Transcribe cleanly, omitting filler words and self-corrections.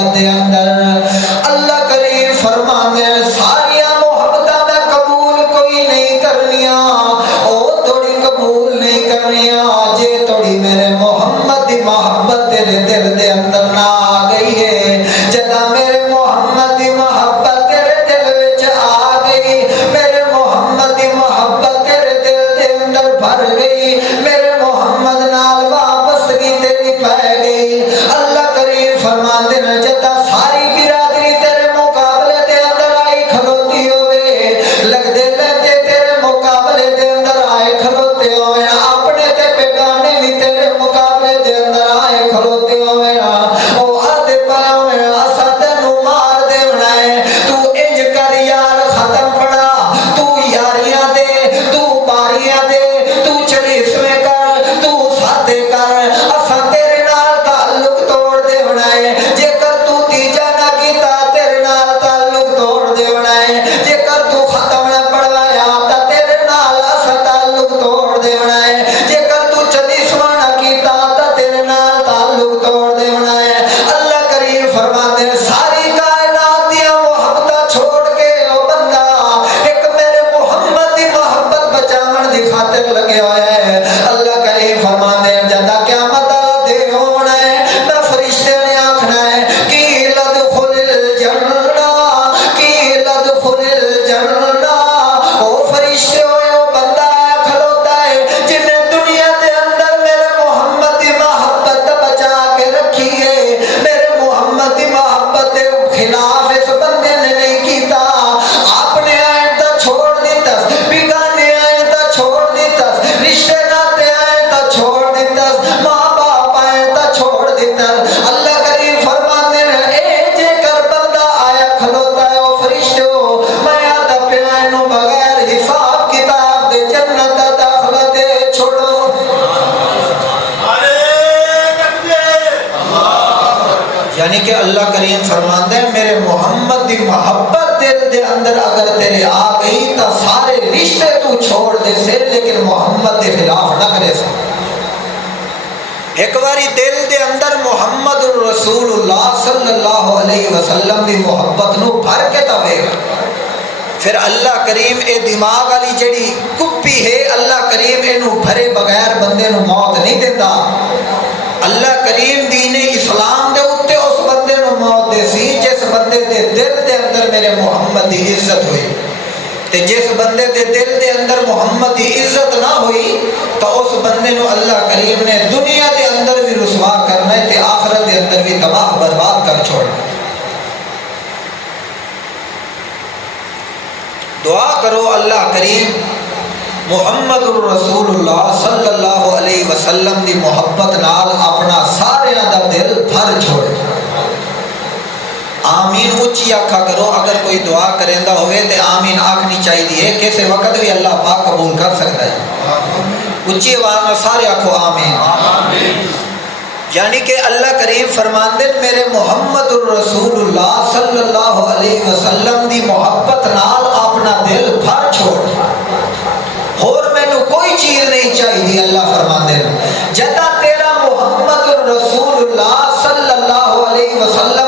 دے اندر اللہ کریم فرماندے ساریا محبتاں میں قبول کوئی نہیں کرنیاں، او تھوڑی قبول نہیں کرنیاں جے تھوڑی میرے محمد دی محبت تیرے دل دے اندر نہ آ گئی ہے۔ جدا میرے محمد دی محبت تیرے دل وچ آ گئی، میرے محمد دی محبت تیرے دل دے اندر بھر گئی، میرے محمد نال وابستگی تیری پہ گئی۔ اللہ کریم فرماندے جدا ساری برادری تیرے مقابلے دے اندر آئی کھلوتی ہوئے، لگدے لگدے تیرے مقابلے دے اندر آئے کھلوتے ہوئے، اپنے تے بیگانے بھی تیرے مقابلے دے اندر آئے کھلوتے ہوئے، او آدھے پڑا ہوئے اسا تینوں مار دیونا ہے، تو انج کر یار ختم پڑا، تو یاریاں دے، تو باریاں دے، تو چلیسویں کر، تو سادے کر، اسا تیرے نال تعلق توڑ دیونا ہے، جے کر تو تیجا نہ کیتا تیرے نال تعلق توڑ دیونا ہے، جے کر تو ختم نہ پڑھوایا تا تیرے نال اسا تعلق توڑ دیونا ہے، جے کر تو چلیسواں نہ کیتا تا تیرے نال تعلق توڑ دیونا ہے۔ اللہ کریم فرماتے ہیں ساری کائنات دیا محبتاں چھوڑ کے او بندہ ایک میرے محمد دی محبت بچاون دی خاطر لگے ہوئے ہے۔ اللہ کریم فرماتے ہیں جدا قیامت والا دن ہونا ہے، میں فرشتے نے آکھنا ہے کہ لدخل الجنہ، کہ لدخل الجنہ، او فرشتے ہوئے او بندہ آیا کھلوتا ہے جن نے دنیا دے اندر میرے محمد دی محبت بچا کے رکھی ہے، میرے محمد دی محبت دے خلاف اس بندے نے نہیں کیتا، اپنے آئے تا چھوڑ دیتا، بیگانے آئے تا چھوڑ دیتا، رشتے ناتے آئے تا چھوڑ دیتا، ماں باپ آئے تا چھوڑ دیتا۔ اللہ کریم فرماتے ہیں اے جے کر بندہ آیا کھلوتا ہے او فرشتے ہو، میں آدھا پیانو بغیر حساب کتاب دے جنت دا داخلہ دے چھوڑو۔ یعنی کہ اللہ کریم فرماتے ہیں میرے محمد دی محبت دل دے اندر اگر تیرے آ گئی تا سارے رشتے تو چھوڑ دے سے، لیکن محمد دے خلاف نہ کرے سے۔ ایک باری دل دے اندر محمد رسول اللہ صلی اللہ علیہ وسلم دی محبت نو بھر کے تاوے گا، پھر اللہ کریم اے دماغ والی جڑی کپی ہے اللہ کریم اینو بھرے بغیر بندے نو موت نہیں دیتا۔ اللہ کریم دین اسلام دے اوتے اس بندے نو موت دے سی جس بندے دے دل دے اندر میرے محمد دی عزت ہوئی، تے جس بندے دے دل دے اندر محمد دی عزت نہ ہوئی تو اس بندے نو اللہ کریم نے دنیا دے اندر بھی رسوا کرنا ہے تے آخرت دے اندر بھی تباہ برباد کر چھوڑنا۔ دعا کرو اللہ کریم محمد الرسول اللہ صلی اللہ علیہ وسلم دی محبت نال اپنا سارے دا دل بھر چھوڑے۔ آمین اچھی آکھا کرو، اگر کوئی دعا کرندہ ہوئے تے آمین آکھنی چاہیے، کیسے وقت بھی اللہ پاک قبول کر سکتا ہے۔ اچھی آواز میں سارے آکھو آمین۔ یعنی کہ اللہ کریم فرماندے میرے محمد الرسول اللہ صلی اللہ علیہ وسلم دی محبت نال اپنا دل بھر چھوڑ، اور میں نو کوئی چیز نہیں چاہیے۔ اللہ فرماندے جدا تیرا محمد الرسول اللہ صلی اللہ علیہ وسلم